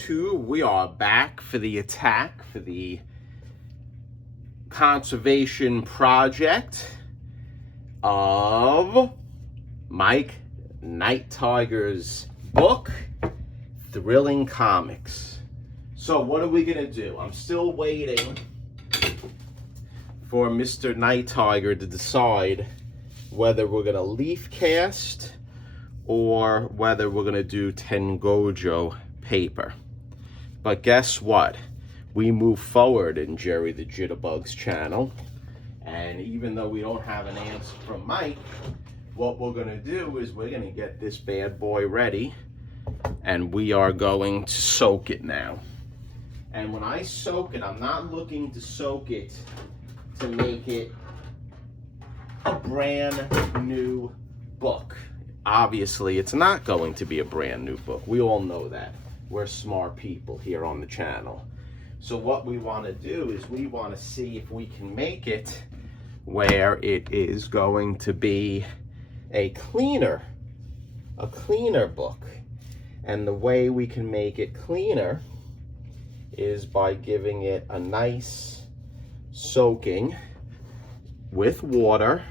YouTube? We are back for the attack for the conservation project of Mike Night Tiger's book, Thrilling Comics. So what are we gonna do? I'm still waiting for Mr. Night Tiger to decide whether we're gonna leaf cast or whether we're gonna do Tengojo paper. But guess what? We move forward in Jerry the Jitterbug's channel, and even though we don't have an answer from Mike, what we're gonna do is we're gonna get this bad boy ready, and we are going to soak it now. And when I soak it, I'm not looking to soak it to make it a brand new book. Obviously, it's not going to be a brand new book. We all know that. We're smart people here on the channel. So what we want to do is we want to see if we can make it where it is going to be a cleaner book. And the way we can make it cleaner is by giving it a nice soaking with water.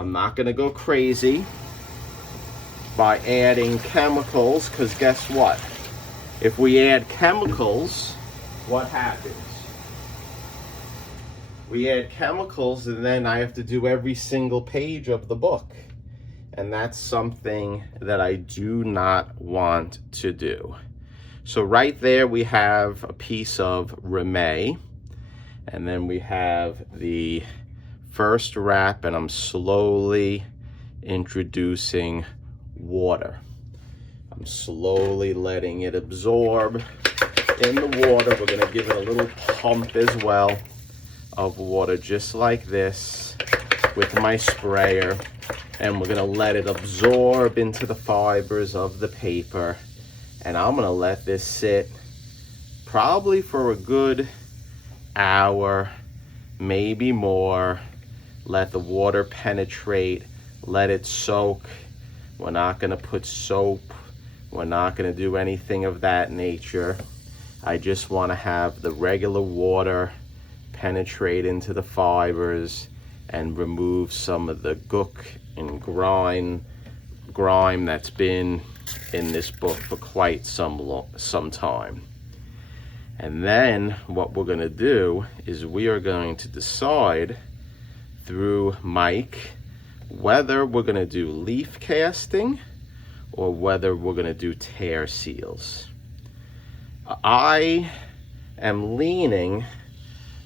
I'm not going to go crazy by adding chemicals, because guess what? If we add chemicals, what happens? We add chemicals and then I have to do every single page of the book. And that's something that I do not want to do. So right there we have a piece of Reme, and then we have the first wrap, and I'm slowly introducing water. I'm slowly letting it absorb in the water. We're gonna give it a little pump as well of water, just like this, with my sprayer. And we're gonna let it absorb into the fibers of the paper. And I'm gonna let this sit probably for a good hour, maybe more. Let the water penetrate, let it soak. We're not gonna put soap. We're not gonna do anything of that nature. I just wanna have the regular water penetrate into the fibers and remove some of the gook and grime that's been in this book for quite some time. And then what we're gonna do is we are going to decide through Mike whether we're gonna do leaf casting or whether we're gonna do tear seals. I am leaning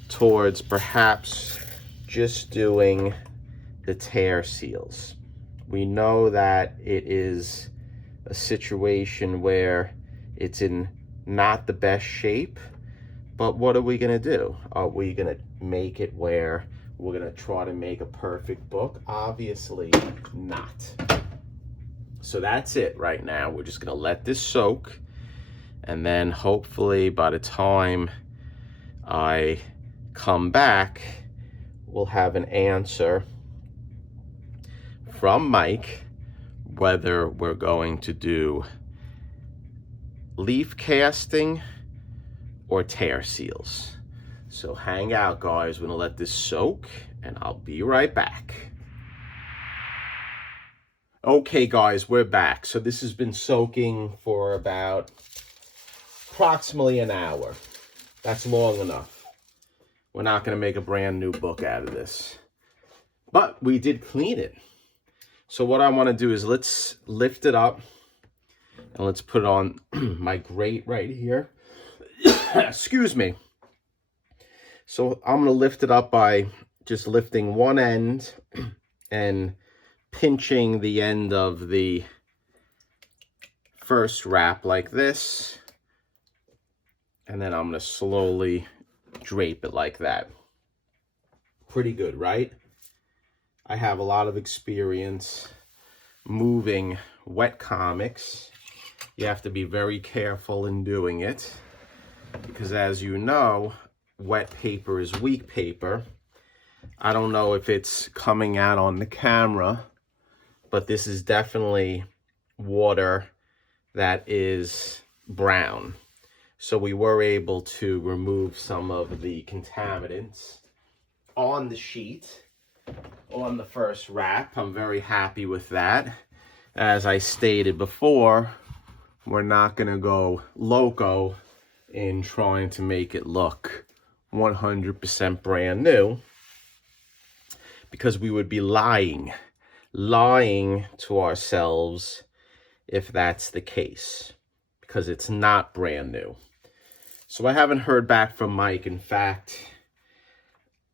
towards perhaps just doing the tear seals. We know that it is a situation where it's in not the best shape, but what are we gonna do? Are we gonna make it where we're gonna try to make a perfect book? Obviously not. So that's it right now. We're just gonna let this soak, and then hopefully by the time I come back, we'll have an answer from Mike whether we're going to do leaf casting or tear seals. So hang out, guys. We're gonna let this soak and I'll be right back. Okay, guys, we're back. So this has been soaking for about approximately an hour. That's long enough. We're not gonna make a brand new book out of this, but we did clean it. So what I wanna do is let's lift it up and let's put it on my grate right here. Excuse me. So I'm gonna lift it up by just lifting one end and pinching the end of the first wrap like this. And then I'm gonna slowly drape it like that. Pretty good, right? I have a lot of experience moving wet comics. You have to be very careful in doing it, because as you know, wet paper is weak paper. I don't know if it's coming out on the camera, but this is definitely water that is brown. So we were able to remove some of the contaminants on the sheet, on the first wrap. I'm very happy with that. As I stated before, we're not going to go loco in trying to make it look 100% brand new, because we would be lying to ourselves if that's the case, because it's not brand new. So I haven't heard back from Mike. In fact,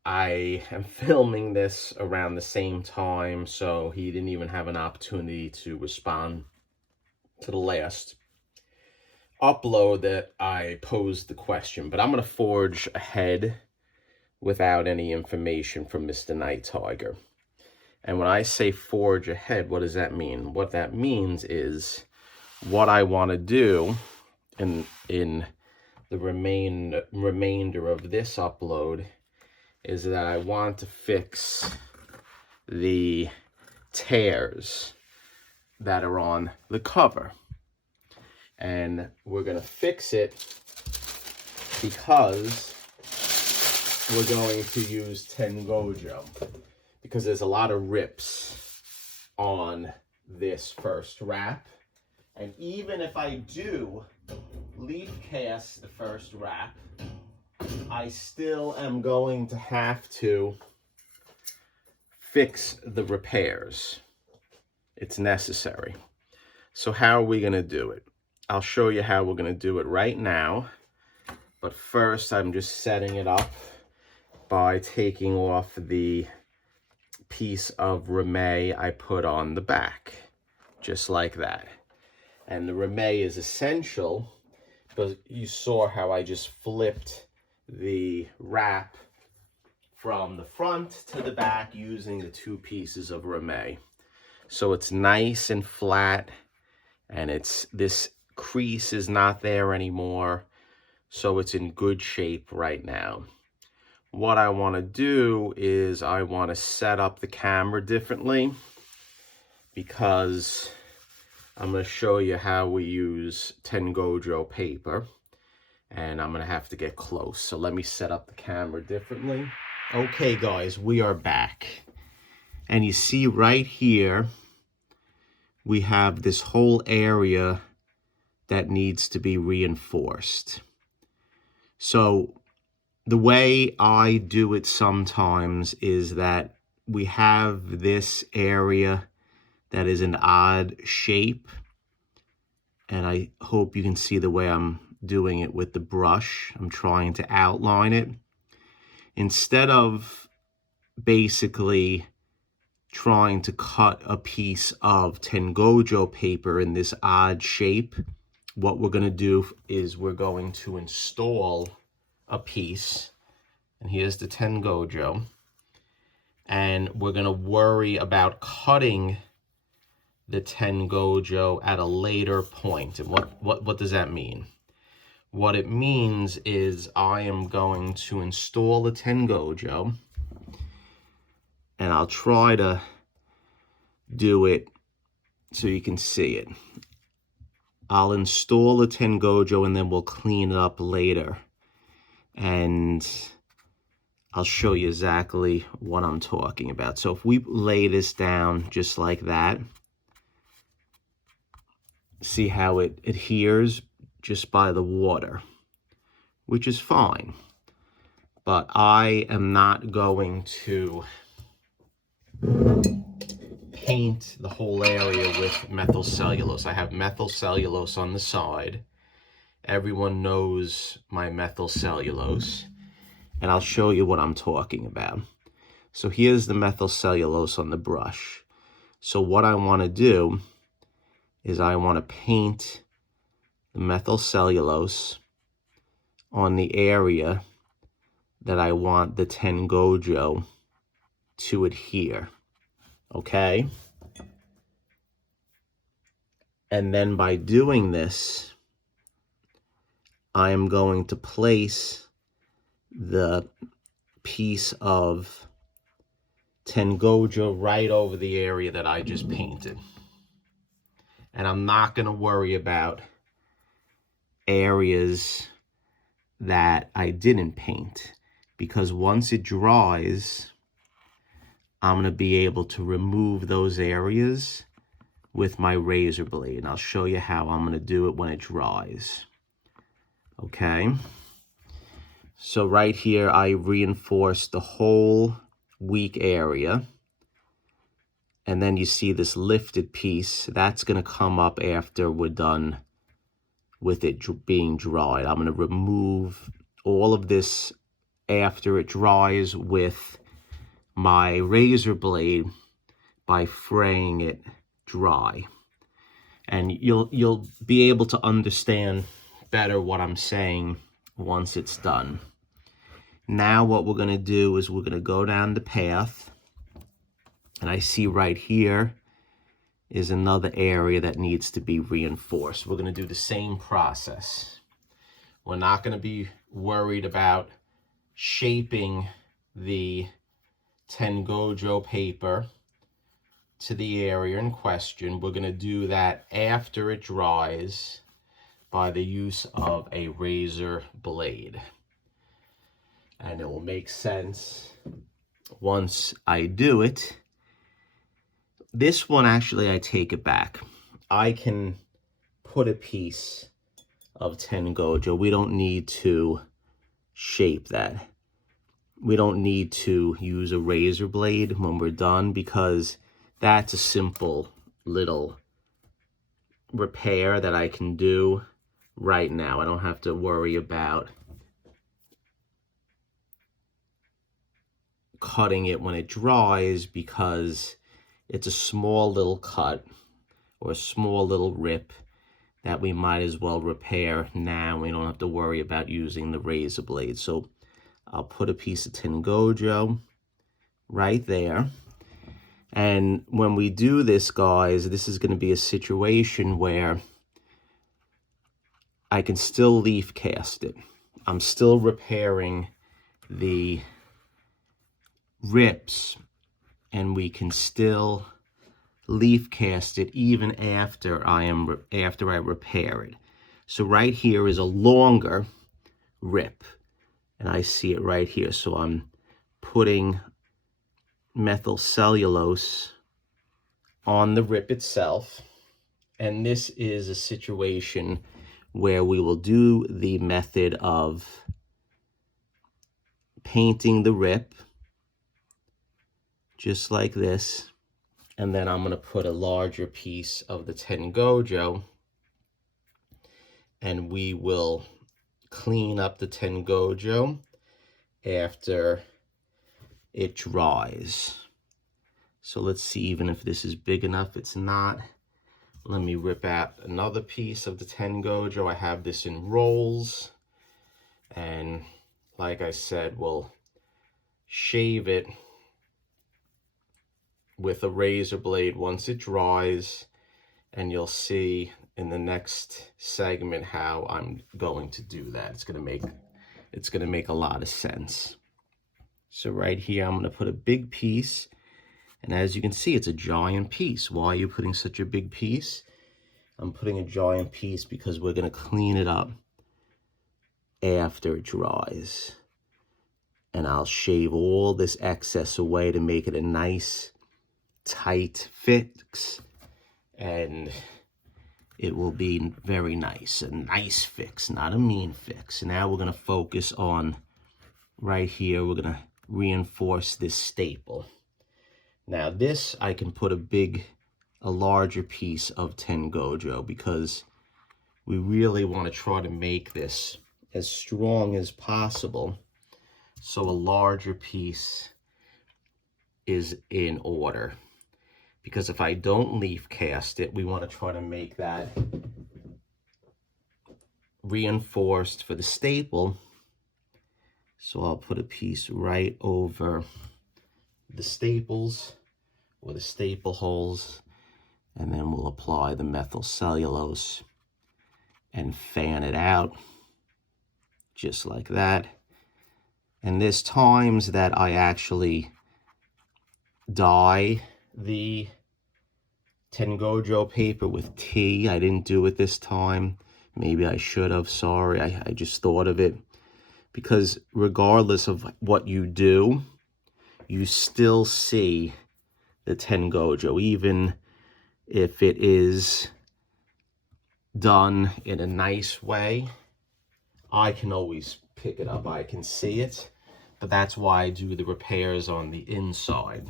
I am filming this around the same time, so he didn't even have an opportunity to respond to the last upload that I posed the question. But I'm going to forge ahead without any information from Mr. Night Tiger. And when I say forge ahead, what does that mean? What that means is what I want to do in the remainder of this upload is that I want to fix the tears that are on the cover. And we're going to fix it because we're going to use Tengojo, because there's a lot of rips on this first wrap. And even if I do leaf cast the first wrap, I still am going to have to fix the repairs. It's necessary. So how are we going to do it? I'll show you how we're going to do it right now. But first, I'm just setting it up by taking off the piece of rame I put on the back, just like that. And the rame is essential because you saw how I just flipped the wrap from the front to the back using the two pieces of rame. So it's nice and flat, and this crease is not there anymore, so it's in good shape right now. What I want to do is I want to set up the camera differently, because I'm going to show you how we use Tengojo paper, and I'm going to have to get close. So let me set up the camera differently. Okay, guys, we are back. And you see right here, we have this whole area that needs to be reinforced. So the way I do it sometimes is that we have this area that is an odd shape, and I hope you can see the way I'm doing it with the brush. I'm trying to outline it. Instead of basically trying to cut a piece of Tengojo paper in this odd shape, what we're going to do is we're going to install a piece, and here's the Tengojo, and we're going to worry about cutting the Tengojo at a later point. And what does that mean? What it means is I am going to install the Tengojo, and I'll try to do it so you can see it. I'll install the Tengojo and then we'll clean it up later. And I'll show you exactly what I'm talking about. So if we lay this down just like that, see how it adheres just by the water, which is fine. But I am not going to paint the whole area with methyl cellulose. I have methyl cellulose on the side. Everyone knows my methyl cellulose, and I'll show you what I'm talking about. So here's the methyl cellulose on the brush. So what I want to do is I want to paint the methyl cellulose on the area that I want the Tengojo to adhere. Okay? And then by doing this, I am going to place the piece of Tengojo right over the area that I just painted. And I'm not going to worry about areas that I didn't paint, because once it dries, I'm going to be able to remove those areas with my razor blade. And I'll show you how I'm going to do it when it dries. Okay. So right here, I reinforced the whole weak area. And then you see this lifted piece. That's going to come up after we're done with it being dried. I'm going to remove all of this after it dries with my razor blade by fraying it dry. And you'll be able to understand better what I'm saying once it's done. Now what we're going to do is we're going to go down the path, and I see right here is another area that needs to be reinforced. We're going to do the same process. We're not going to be worried about shaping the Tengojo paper to the area in question. We're going to do that after it dries by the use of a razor blade. And it will make sense once I do it. This one, actually, I take it back. I can put a piece of Tengojo. We don't need to shape that. We don't need to use a razor blade when we're done, because that's a simple little repair that I can do right now. I don't have to worry about cutting it when it dries, because it's a small little cut or a small little rip that we might as well repair now. We don't have to worry about using the razor blade. So I'll put a piece of Tengojo right there. And when we do this, guys, this is going to be a situation where I can still leaf cast it. I'm still repairing the rips, and we can still leaf cast it even after I repair it. So right here is a longer rip, and I see it right here. So I'm putting methyl cellulose on the rip itself, and this is a situation where we will do the method of painting the rip just like this, and then I'm going to put a larger piece of the Tengojo, and we will clean up the Tengojo after it dries. So let's see even if this is big enough. It's not. Let me rip out another piece of the Tengojo. I have this in rolls, and like I said, we'll shave it with a razor blade once it dries, and you'll see in the next segment how I'm going to do that. It's going to make a lot of sense. So right here, I'm going to put a big piece, and as you can see, it's a giant piece. Why are you putting such a big piece? I'm putting a giant piece because we're going to clean it up after it dries, and I'll shave all this excess away to make it a nice tight fix, and it will be very nice. A nice fix, not a mean fix. Now we're going to focus on right here. We're going to reinforce this staple. Now this, I can put a larger piece of Tengojo, because we really want to try to make this as strong as possible. So a larger piece is in order, because if I don't leaf cast it, we want to try to make that reinforced for the staple. So I'll put a piece right over the staples or the staple holes, and then we'll apply the methyl cellulose and fan it out just like that. And there's times that I actually dye the Tengojo paper with tea. I didn't do it this time. Maybe I should have. Sorry, I just thought of it. because regardless of what you do, you still see the Tengojo, even if it is done in a nice way. I can always pick it up, I can see it, but that's why I do the repairs on the inside.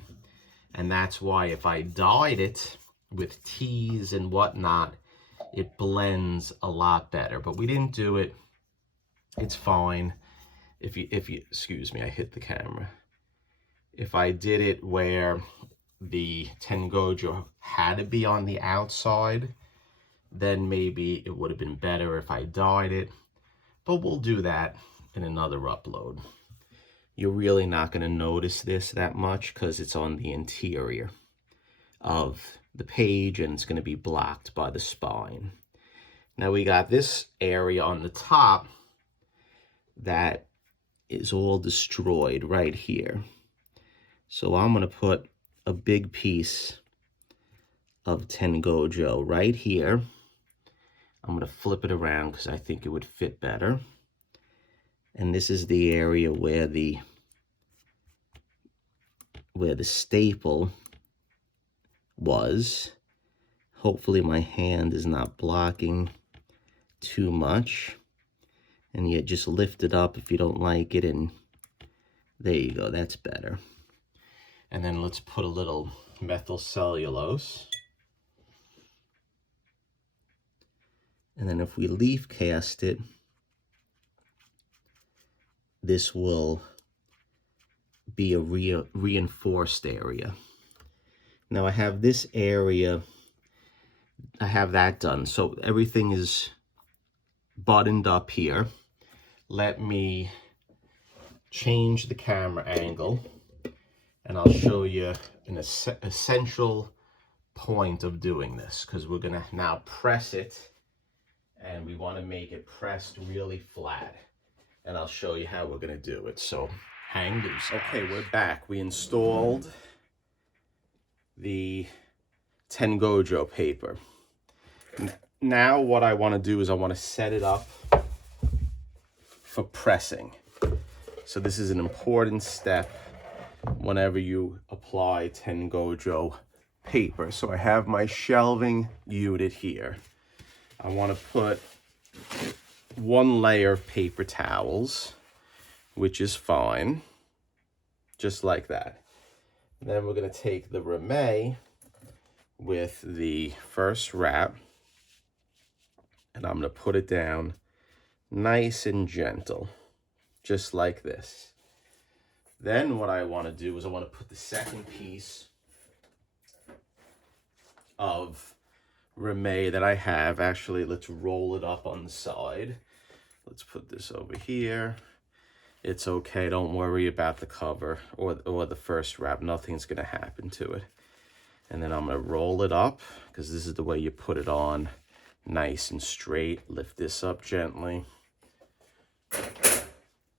And that's why if I dyed it with teas and whatnot, it blends a lot better. But we didn't do it. It's fine. If you excuse me, I hit the camera. If I did it where the Tengojo had to be on the outside, then maybe it would have been better if I dyed it. But we'll do that in another upload. You're really not going to notice this that much because it's on the interior of the page and it's going to be blocked by the spine. Now we got this area on the top that is all destroyed right here. So I'm going to put a big piece of Tengojo right here. I'm going to flip it around because I think it would fit better. And this is the area where the staple was. Hopefully my hand is not blocking too much. And you just lift it up if you don't like it, and there you go, that's better. And then let's put a little methyl cellulose. And then if we leaf cast it, this will be a reinforced area. Now I have this area, I have that done. So everything is buttoned up here. Let me change the camera angle and I'll show you an essential point of doing this, because we're gonna now press it and we want to make it pressed really flat. And I'll show you how we're gonna do it. So hang loose. Okay, we're back. We installed the Tengojo paper. Now what I want to do is I want to set it up for pressing. So this is an important step whenever you apply Tengojo paper. So I have my shelving unit here. I want to put one layer of paper towels, which is fine, just like that. Then we're going to take the Reme with the first wrap, and I'm going to put it down nice and gentle, just like this. Then what I want to do is I want to put the second piece of Reme that I have. Actually, let's roll it up on the side. Let's put this over here. It's okay, don't worry about the cover or the first wrap. Nothing's going to happen to it. And then I'm going to roll it up, because this is the way you put it on, nice and straight. Lift this up gently.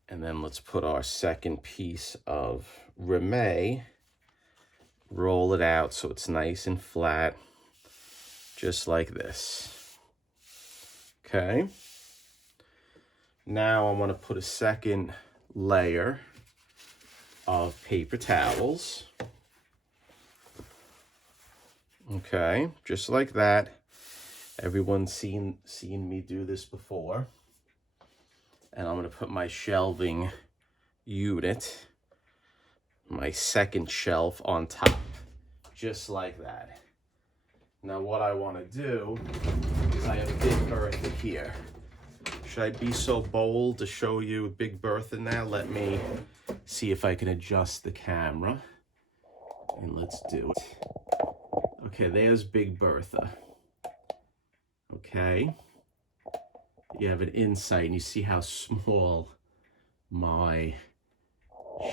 And then let's put our second piece of Reme, roll it out so it's nice and flat, just like this. Okay. Now I want to put a second layer of paper towels. Okay, just like that. Everyone's seen me do this before. And I'm going to put my shelving unit, my second shelf, on top, just like that. Now what I want to do is I have Big Bertha here. Should I be so bold to show you Big Bertha now? Let me see if I can adjust the camera. And let's do it. Okay, there's Big Bertha. Okay. You have an insight and you see how small my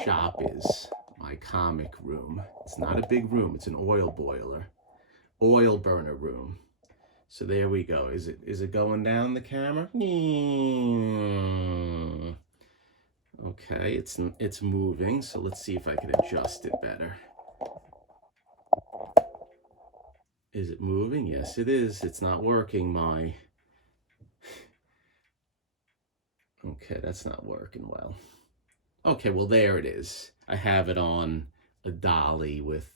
shop is, my comic room. It's not a big room, it's an oil burner room. So there we go. Is it going down the camera? Okay, it's moving, so let's see if I can adjust it better. Is it moving? Yes, it is. It's not working, Okay, that's not working well. Okay, well, there it is. I have it on a dolly with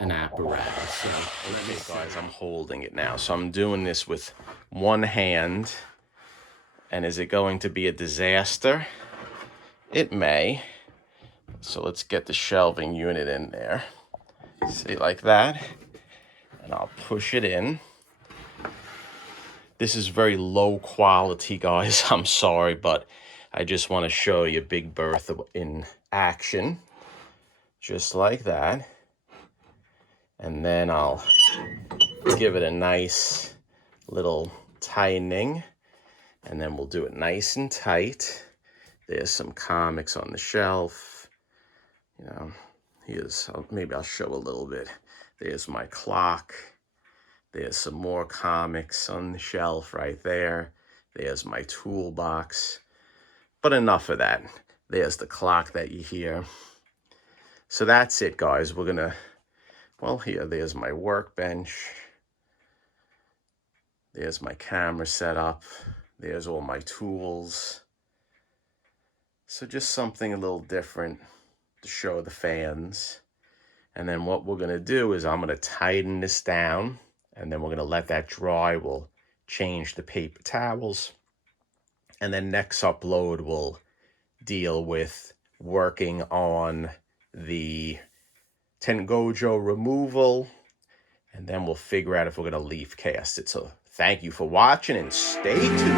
an apparatus. So, okay, guys, I'm holding it now. So I'm doing this with one hand. And is it going to be a disaster? It may. So let's get the shelving unit in there. See, like that. And I'll push it in. This is very low quality, guys. I'm sorry, but I just want to show you Big Bertha in action. Just like that. And then I'll give it a nice little tightening. And then we'll do it nice and tight. There's some comics on the shelf. You know, maybe I'll show a little bit. There's my clock. There's some more comics on the shelf right there. There's my toolbox. But enough of that. There's the clock that you hear. So that's it, guys. We're gonna, well, there's my workbench. There's my camera setup. There's all my tools. So just something a little different to show the fans. And then what we're gonna do is I'm gonna tighten this down, and then we're gonna let that dry. We'll change the paper towels. And then next upload, we'll deal with working on the Tengojo removal. And then we'll figure out if we're gonna leaf cast it. So thank you for watching and stay tuned.